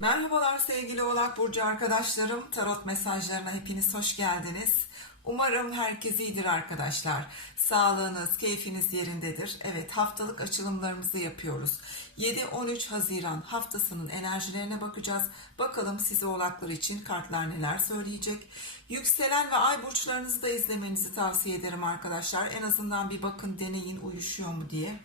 Merhabalar sevgili Oğlak Burcu arkadaşlarım. Tarot mesajlarına hepiniz hoş geldiniz. Umarım herkes iyidir arkadaşlar. Sağlığınız, keyfiniz yerindedir. Evet haftalık açılımlarımızı yapıyoruz. 7-13 Haziran haftasının enerjilerine bakacağız. Bakalım size oğlaklar için kartlar neler söyleyecek. Yükselen ve ay burçlarınızı da izlemenizi tavsiye ederim arkadaşlar. En azından bir bakın deneyin uyuşuyor mu diye.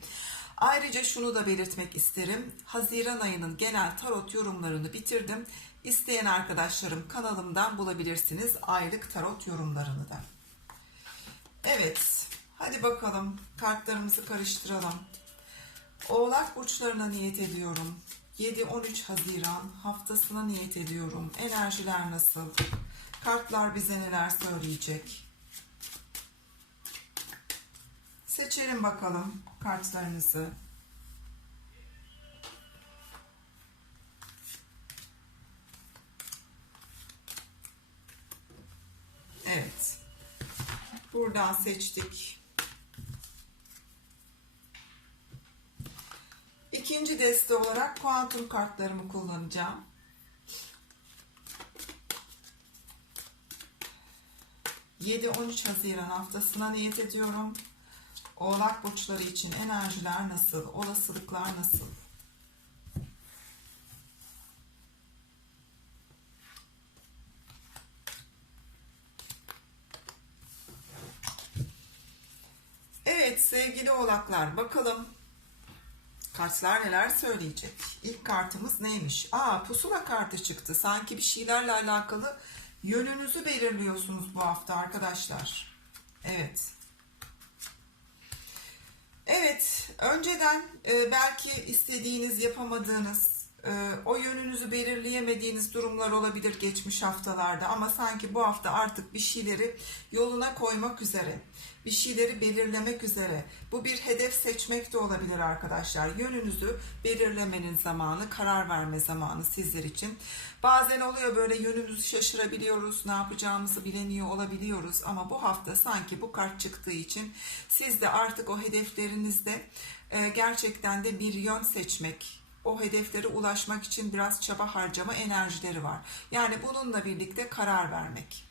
Ayrıca şunu da belirtmek isterim. Haziran ayının genel tarot yorumlarını bitirdim. İsteyen arkadaşlarım kanalımdan bulabilirsiniz aylık tarot yorumlarını da. Evet, hadi bakalım kartlarımızı karıştıralım. Oğlak burçlarına niyet ediyorum. 7-13 Haziran haftasına niyet ediyorum. Enerjiler nasıl? Kartlar bize neler söyleyecek? Seçelim bakalım kartlarınızı. Evet. Buradan seçtik. İkinci deste olarak kuantum kartlarımı kullanacağım. ...7-13 Haziran haftasına niyet ediyorum. Oğlak burçları için enerjiler nasıl? Olasılıklar nasıl? Evet sevgili oğlaklar bakalım kartlar neler söyleyecek. İlk kartımız neymiş? Aa pusula kartı çıktı. Sanki bir şeylerle alakalı yönünüzü belirliyorsunuz bu hafta arkadaşlar. Evet. Evet, önceden e, belki istediğiniz, yapamadığınız, o yönünüzü belirleyemediğiniz durumlar olabilir geçmiş haftalarda ama sanki bu hafta artık bir şeyleri yoluna koymak üzere, bir şeyleri belirlemek üzere. Bu bir hedef seçmek de olabilir arkadaşlar. Yönünüzü belirlemenin zamanı, karar verme zamanı sizler için. Bazen oluyor böyle yönümüzü şaşırabiliyoruz, ne yapacağımızı bilemiyor olabiliyoruz ama bu hafta sanki bu kart çıktığı için siz de artık o hedeflerinizde e, gerçekten de bir yön seçmek, o hedeflere ulaşmak için biraz çaba harcama enerjileri var. Yani bununla birlikte karar vermek.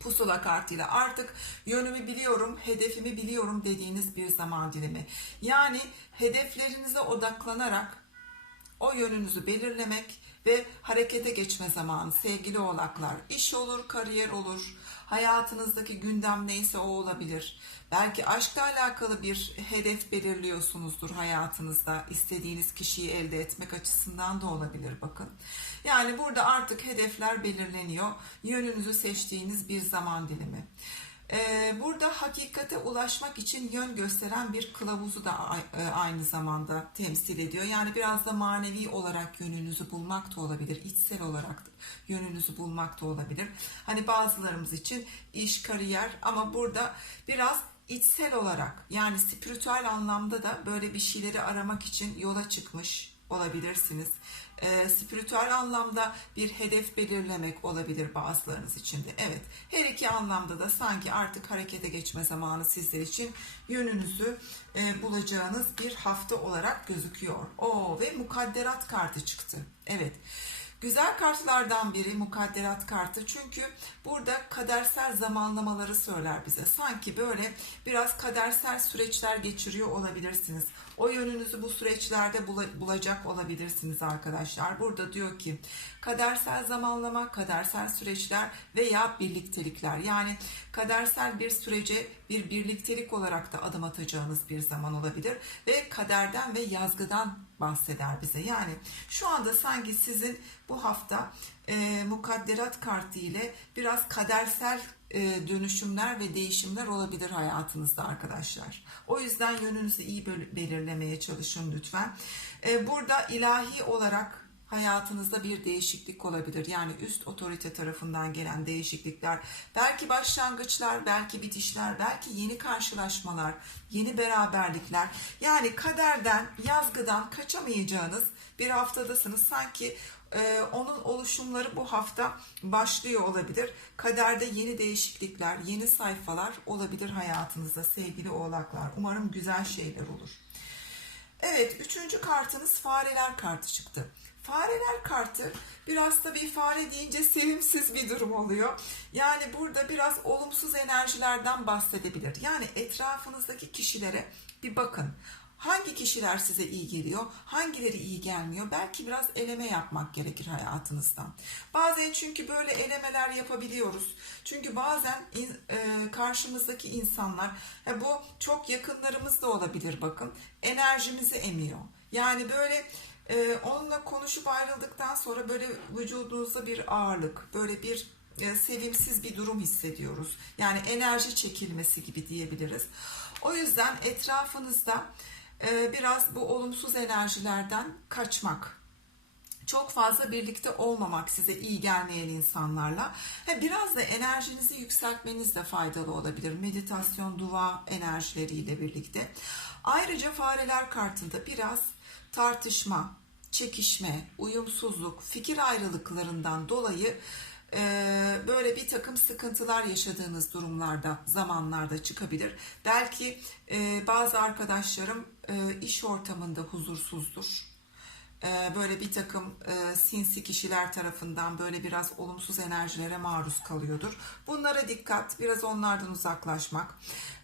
Pusula kartıyla artık yönümü biliyorum, hedefimi biliyorum dediğiniz bir zaman dilimi. Yani hedeflerinize odaklanarak o yönünüzü belirlemek ve harekete geçme zamanı sevgili oğlaklar. İş olur, kariyer olur, hayatınızdaki gündem neyse o olabilir. Belki aşkla alakalı bir hedef belirliyorsunuzdur hayatınızda. istediğiniz kişiyi elde etmek açısından da olabilir bakın. Yani burada artık hedefler belirleniyor. Yönünüzü seçtiğiniz bir zaman dilimi. Ee, burada hakikate ulaşmak için yön gösteren bir kılavuzu da e, aynı zamanda temsil ediyor. Yani biraz da manevi olarak yönünüzü bulmak da olabilir. içsel olarak yönünüzü bulmak da olabilir. Hani bazılarımız için iş, kariyer ama burada biraz içsel olarak yani spiritüel anlamda da böyle bir şeyleri aramak için yola çıkmış olabilirsiniz. E, spiritüel anlamda bir hedef belirlemek olabilir bazılarınız için de. Evet, her iki anlamda da sanki artık harekete geçme zamanı sizler için yönünüzü e, bulacağınız bir hafta olarak gözüküyor. O ve mukadderat kartı çıktı. Evet. Güzel kartlardan biri mukadderat kartı çünkü burada kadersel zamanlamaları söyler bize. Sanki böyle biraz kadersel süreçler geçiriyor olabilirsiniz. O yönünüzü bu süreçlerde bula- bulacak olabilirsiniz arkadaşlar. Burada diyor ki kadersel zamanlama, kadersel süreçler veya birliktelikler. Yani kadersel bir sürece bir birliktelik olarak da adım atacağınız bir zaman olabilir ve kaderden ve yazgıdan bahseder bize. Yani şu anda sanki sizin bu hafta e, mukadderat kartı ile biraz kadersel dönüşümler ve değişimler olabilir hayatınızda arkadaşlar. O yüzden yönünüzü iyi bel- belirlemeye çalışın lütfen. E, burada ilahi olarak hayatınızda bir değişiklik olabilir. Yani üst otorite tarafından gelen değişiklikler, belki başlangıçlar, belki bitişler, belki yeni karşılaşmalar, yeni beraberlikler. Yani kaderden, yazgıdan kaçamayacağınız bir haftadasınız. Sanki e, onun oluşumları bu hafta başlıyor olabilir. Kaderde yeni değişiklikler, yeni sayfalar olabilir hayatınızda sevgili oğlaklar. Umarım güzel şeyler olur. Evet, üçüncü kartınız fareler kartı çıktı. Fareler kartı biraz da bir fare deyince sevimsiz bir durum oluyor. Yani burada biraz olumsuz enerjilerden bahsedebilir. Yani etrafınızdaki kişilere bir bakın. Hangi kişiler size iyi geliyor, hangileri iyi gelmiyor? Belki biraz eleme yapmak gerekir hayatınızdan. Bazen çünkü böyle elemeler yapabiliyoruz. Çünkü bazen e, karşımızdaki insanlar, e, bu çok yakınlarımız da olabilir bakın, enerjimizi emiyor. Yani böyle e, onunla konuşup ayrıldıktan sonra böyle vücudunuzda bir ağırlık, böyle bir e, sevimsiz bir durum hissediyoruz. Yani enerji çekilmesi gibi diyebiliriz. O yüzden etrafınızda biraz bu olumsuz enerjilerden kaçmak, çok fazla birlikte olmamak size iyi gelmeyen insanlarla biraz da enerjinizi yükseltmeniz de faydalı olabilir. Meditasyon, dua enerjileriyle birlikte. Ayrıca fareler kartında biraz tartışma, çekişme, uyumsuzluk, fikir ayrılıklarından dolayı böyle bir takım sıkıntılar yaşadığınız durumlarda, zamanlarda çıkabilir. Belki e, bazı arkadaşlarım e, iş ortamında huzursuzdur e, böyle bir takım e, sinsi kişiler tarafından böyle biraz olumsuz enerjilere maruz kalıyordur. Bunlara dikkat, biraz onlardan uzaklaşmak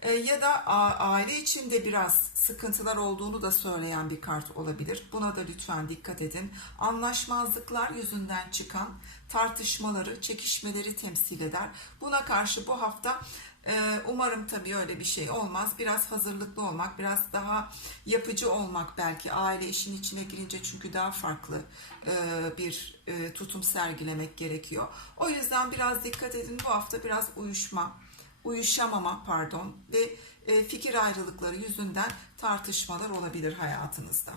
E, ya da aile içinde biraz sıkıntılar olduğunu da söyleyen bir kart olabilir. Buna da lütfen dikkat edin. Anlaşmazlıklar yüzünden çıkan tartışmaları, çekişmeleri temsil eder. Buna karşı bu hafta ee, Umarım tabii öyle bir şey olmaz. Biraz hazırlıklı olmak, biraz daha yapıcı olmak belki aile işin içine girince çünkü daha farklı e, bir e, tutum sergilemek gerekiyor. O yüzden biraz dikkat edin bu hafta biraz uyuşma, uyuşamama pardon ve e, fikir ayrılıkları yüzünden tartışmalar olabilir hayatınızda.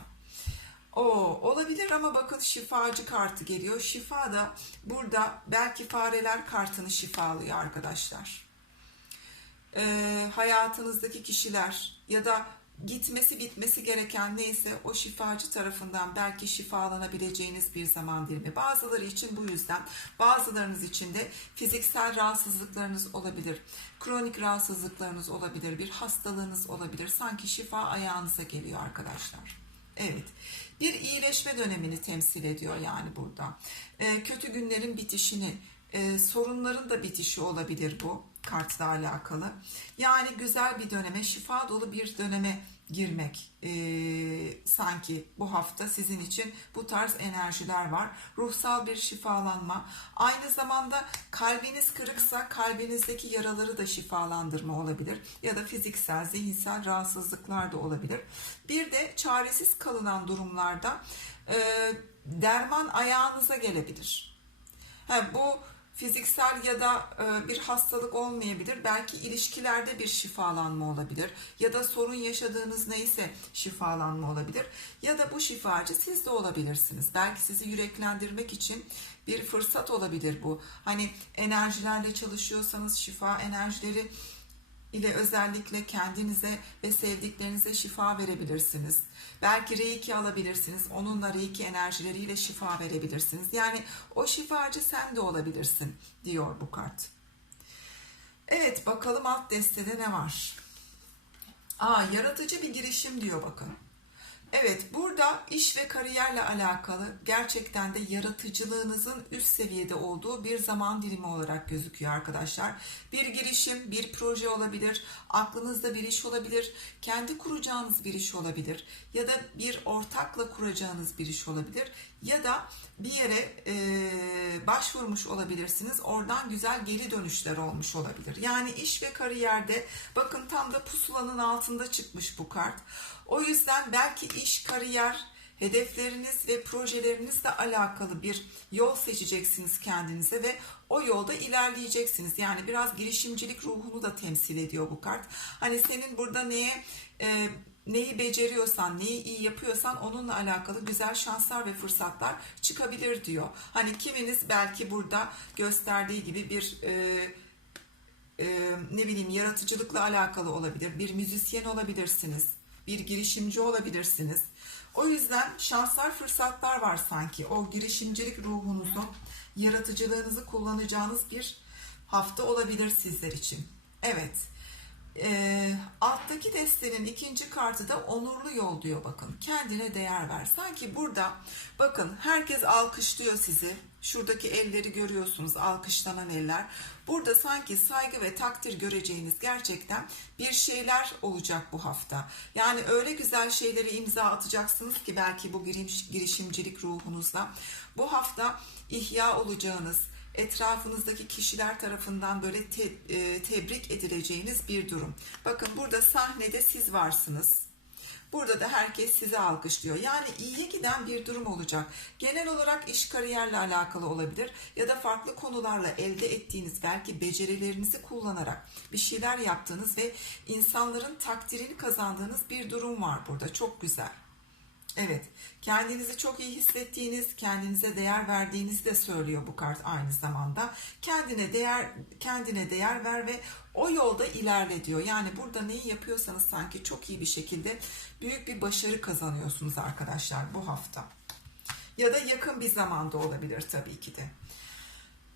O olabilir ama bakın şifacı kartı geliyor. Şifa da burada belki fareler kartını şifalıyor arkadaşlar e, hayatınızdaki kişiler ya da gitmesi bitmesi gereken neyse o şifacı tarafından belki şifalanabileceğiniz bir zaman dilimi. Bazıları için bu yüzden, bazılarınız için de fiziksel rahatsızlıklarınız olabilir, kronik rahatsızlıklarınız olabilir, bir hastalığınız olabilir. Sanki şifa ayağınıza geliyor arkadaşlar. Evet. Bir iyileşme dönemini temsil ediyor yani burada. Ee, kötü günlerin bitişini, e, sorunların da bitişi olabilir bu kartla alakalı. Yani güzel bir döneme, şifa dolu bir döneme girmek e, sanki bu hafta sizin için bu tarz enerjiler var. Ruhsal bir şifalanma. Aynı zamanda kalbiniz kırıksa kalbinizdeki yaraları da şifalandırma olabilir. Ya da fiziksel, zihinsel rahatsızlıklar da olabilir. Bir de çaresiz kalınan durumlarda e, derman ayağınıza gelebilir. Ha, bu fiziksel ya da e, bir hastalık olmayabilir. Belki ilişkilerde bir şifalanma olabilir. Ya da sorun yaşadığınız neyse şifalanma olabilir. Ya da bu şifacı siz de olabilirsiniz. Belki sizi yüreklendirmek için bir fırsat olabilir bu. Hani enerjilerle çalışıyorsanız şifa enerjileri ile özellikle kendinize ve sevdiklerinize şifa verebilirsiniz. Belki reiki alabilirsiniz. Onunla reiki enerjileriyle şifa verebilirsiniz. Yani o şifacı sen de olabilirsin diyor bu kart. Evet bakalım alt destede ne var? Aa yaratıcı bir girişim diyor bakın. Evet, burada iş ve kariyerle alakalı gerçekten de yaratıcılığınızın üst seviyede olduğu bir zaman dilimi olarak gözüküyor arkadaşlar. Bir girişim, bir proje olabilir, aklınızda bir iş olabilir, kendi kuracağınız bir iş olabilir ya da bir ortakla kuracağınız bir iş olabilir ya da bir yere e, başvurmuş olabilirsiniz. Oradan güzel geri dönüşler olmuş olabilir. Yani iş ve kariyerde bakın tam da pusulanın altında çıkmış bu kart. O yüzden belki iş, kariyer, hedefleriniz ve projelerinizle alakalı bir yol seçeceksiniz kendinize ve o yolda ilerleyeceksiniz. Yani biraz girişimcilik ruhunu da temsil ediyor bu kart. Hani senin burada neye e, neyi beceriyorsan, neyi iyi yapıyorsan onunla alakalı güzel şanslar ve fırsatlar çıkabilir diyor. Hani kiminiz belki burada gösterdiği gibi bir e, e, ne bileyim yaratıcılıkla alakalı olabilir. Bir müzisyen olabilirsiniz. Bir girişimci olabilirsiniz. O yüzden şanslar, fırsatlar var sanki. O girişimcilik ruhunuzu, yaratıcılığınızı kullanacağınız bir hafta olabilir sizler için. Evet. Ee, alttaki destenin ikinci kartı da onurlu yol diyor bakın. Kendine değer ver. Sanki burada bakın herkes alkışlıyor sizi. Şuradaki elleri görüyorsunuz alkışlanan eller. Burada sanki saygı ve takdir göreceğiniz gerçekten bir şeyler olacak bu hafta. Yani öyle güzel şeyleri imza atacaksınız ki belki bu giriş- girişimcilik ruhunuzla. Bu hafta ihya olacağınız, etrafınızdaki kişiler tarafından böyle te- e, tebrik edileceğiniz bir durum. Bakın burada sahnede siz varsınız. Burada da herkes sizi alkışlıyor. Yani iyiye giden bir durum olacak. Genel olarak iş kariyerle alakalı olabilir ya da farklı konularla elde ettiğiniz belki becerilerinizi kullanarak bir şeyler yaptığınız ve insanların takdirini kazandığınız bir durum var burada. Çok güzel. Evet, kendinizi çok iyi hissettiğiniz, kendinize değer verdiğinizi de söylüyor bu kart aynı zamanda. Kendine değer kendine değer ver ve o yolda ilerle diyor. Yani burada neyi yapıyorsanız sanki çok iyi bir şekilde büyük bir başarı kazanıyorsunuz arkadaşlar bu hafta. Ya da yakın bir zamanda olabilir tabii ki de.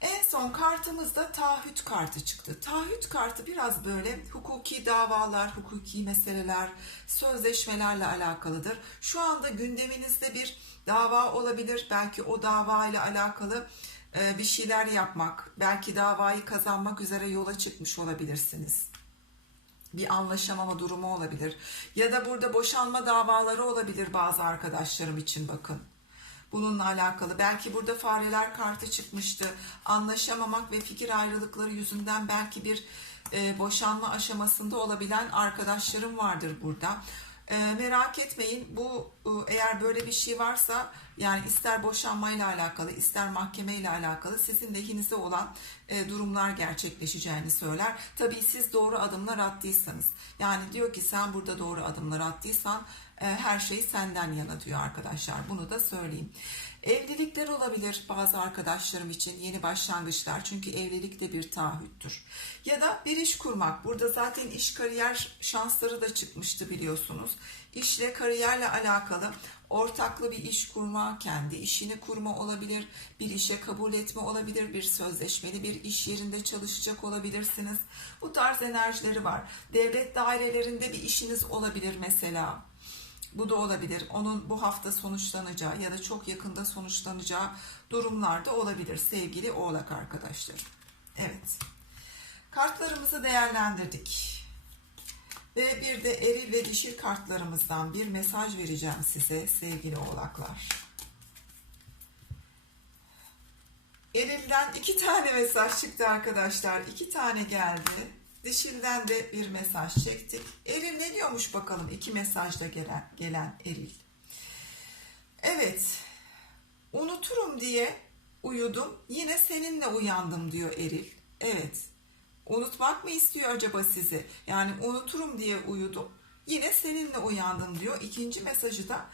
En son kartımızda taahhüt kartı çıktı. Taahhüt kartı biraz böyle hukuki davalar, hukuki meseleler, sözleşmelerle alakalıdır. Şu anda gündeminizde bir dava olabilir. Belki o dava ile alakalı bir şeyler yapmak, belki davayı kazanmak üzere yola çıkmış olabilirsiniz bir anlaşamama durumu olabilir. Ya da burada boşanma davaları olabilir bazı arkadaşlarım için bakın. Bununla alakalı belki burada fareler kartı çıkmıştı. Anlaşamamak ve fikir ayrılıkları yüzünden belki bir e, boşanma aşamasında olabilen arkadaşlarım vardır burada. E, merak etmeyin bu e, eğer böyle bir şey varsa yani ister boşanmayla alakalı ister mahkemeyle alakalı sizin lehinize olan e, durumlar gerçekleşeceğini söyler. Tabii siz doğru adımlar attıysanız yani diyor ki sen burada doğru adımlar attıysan e, her şey senden yana diyor arkadaşlar. Bunu da söyleyeyim. Evlilikler olabilir bazı arkadaşlarım için yeni başlangıçlar çünkü evlilik de bir taahhüttür. Ya da bir iş kurmak. Burada zaten iş kariyer şansları da çıkmıştı biliyorsunuz. İşle kariyerle alakalı ortaklı bir iş kurma, kendi işini kurma olabilir, bir işe kabul etme olabilir, bir sözleşmeli bir iş yerinde çalışacak olabilirsiniz. Bu tarz enerjileri var. Devlet dairelerinde bir işiniz olabilir mesela. Bu da olabilir. Onun bu hafta sonuçlanacağı ya da çok yakında sonuçlanacağı durumlarda olabilir sevgili oğlak arkadaşlar. Evet. Kartlarımızı değerlendirdik. Ve bir de eril ve dişil kartlarımızdan bir mesaj vereceğim size sevgili oğlaklar. Eril'den iki tane mesaj çıktı arkadaşlar. İki tane geldi. Dişil'den de bir mesaj çektik. Eril ne diyormuş bakalım iki mesajla gelen, gelen Eril. Evet. Unuturum diye uyudum. Yine seninle uyandım diyor Eril. Evet. Unutmak mı istiyor acaba sizi? Yani unuturum diye uyudum. Yine seninle uyandım diyor. İkinci mesajı da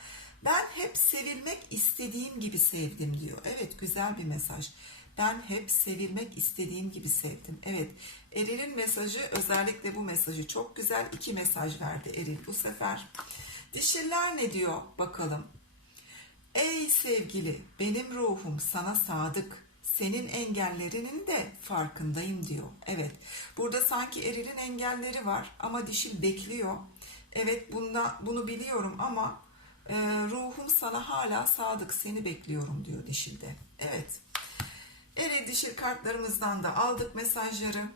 ben hep sevilmek istediğim gibi sevdim diyor. Evet güzel bir mesaj. Ben hep sevilmek istediğim gibi sevdim. Evet Eril'in mesajı özellikle bu mesajı çok güzel. İki mesaj verdi Eril bu sefer. Dişiller ne diyor bakalım. Ey sevgili benim ruhum sana sadık. Senin engellerinin de farkındayım diyor. Evet burada sanki Eril'in engelleri var ama dişil bekliyor. Evet bunda, bunu biliyorum ama e, ruhum sana hala sadık seni bekliyorum diyor dişilde. Evet. Eril dişil kartlarımızdan da aldık mesajları.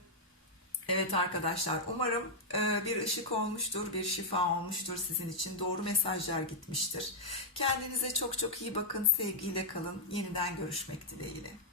Evet arkadaşlar umarım e, bir ışık olmuştur, bir şifa olmuştur sizin için. Doğru mesajlar gitmiştir. Kendinize çok çok iyi bakın, sevgiyle kalın. Yeniden görüşmek dileğiyle.